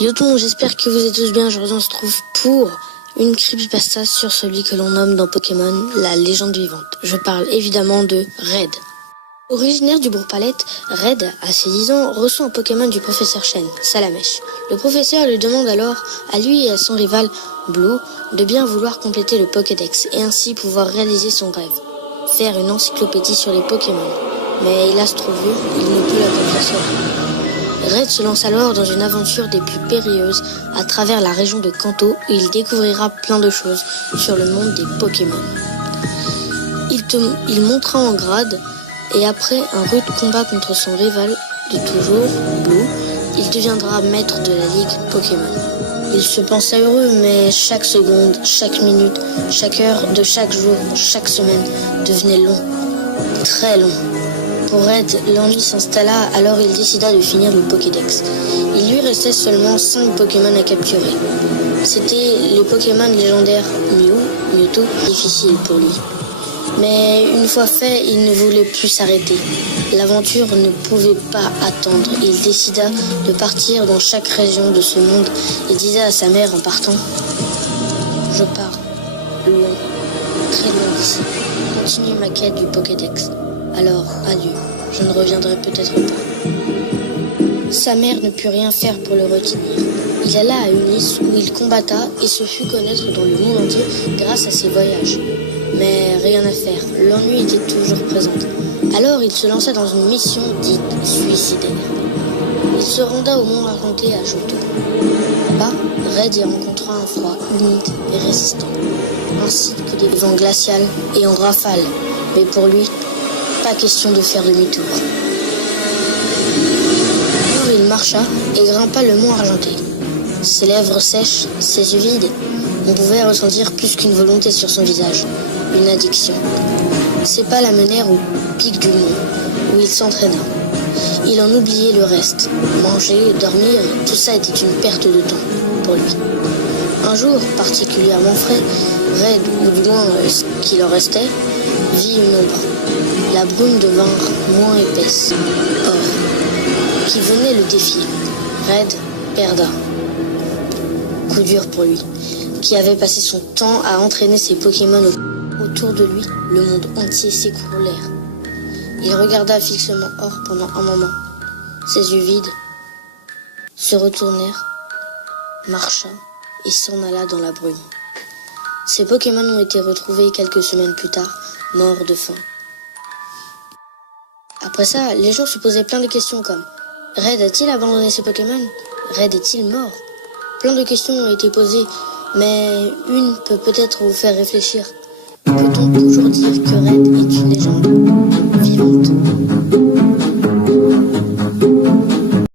Yo tout le monde, j'espère que vous êtes tous bien. Aujourd'hui on se trouve pour une creepypasta sur celui que l'on nomme dans Pokémon la légende vivante. Je parle évidemment de Red. Originaire du Bourg-Palette, Red, à ses 10 ans, reçoit un Pokémon du professeur Chen, Salamèche. Le professeur lui demande alors, à lui et à son rival, Blue, de bien vouloir compléter le Pokédex et ainsi pouvoir réaliser son rêve, faire une encyclopédie sur les Pokémon. Mais hélas trop vieux, il ne peut l'accomplir seul. Red se lance alors dans une aventure des plus périlleuses à travers la région de Kanto où il découvrira plein de choses sur le monde des Pokémon. Il montera en grade et après un rude combat contre son rival de toujours, Blue, il deviendra maître de la Ligue Pokémon. Il se pensait heureux, mais chaque seconde, chaque minute, chaque heure de chaque jour, chaque semaine devenait long, très long. Pour Red, l'ennui s'installa, alors il décida de finir le Pokédex. Il lui restait seulement 5 Pokémon à capturer. C'était les Pokémon légendaires Mew, Mewtwo, difficile pour lui. Mais une fois fait, il ne voulait plus s'arrêter. L'aventure ne pouvait pas attendre. Il décida de partir dans chaque région de ce monde et disait à sa mère en partant « Je pars, loin, très loin d'ici. Continue ma quête du Pokédex. Alors, adieu, je ne reviendrai peut-être pas. » Sa mère ne put rien faire pour le retenir. Il alla à Ulysse où il combatta et se fit connaître dans le monde entier grâce à ses voyages. Mais rien à faire, l'ennui était toujours présent. Alors il se lança dans une mission dite suicidaire. Il se renda au monde Argenté à Johto. Là-bas, Red y rencontra un froid humide et résistant, ainsi que des vents glaciaux et en rafale. Mais pour lui, pas question de faire demi-tour. Alors il marcha et grimpa le mont Argenté. Ses lèvres sèches, ses yeux vides, on pouvait ressentir plus qu'une volonté sur son visage, une addiction. Ses pas l'amenèrent au pic du mont, où il s'entraîna. Il en oubliait le reste. Manger, dormir, tout ça était une perte de temps pour lui. Un jour particulièrement frais, Red, ou du moins ce qu'il en restait, vit une ombre. La brume devint moins épaisse. Or, qui venait le défier. Red perda. Coup dur pour lui, qui avait passé son temps à entraîner ses Pokémon autour de lui. Le monde entier s'écroulèrent. Il regarda fixement Or pendant un moment. Ses yeux vides se retournèrent, marcha et s'en alla dans la brume. Ses Pokémon ont été retrouvés quelques semaines plus tard, morts de faim. Après ça, les gens se posaient plein de questions comme « Red a-t-il abandonné ses Pokémon ? Red est-il mort ?» Plein de questions ont été posées, mais une peut peut-être vous faire réfléchir. Peut-on toujours dire que Red est une légende ?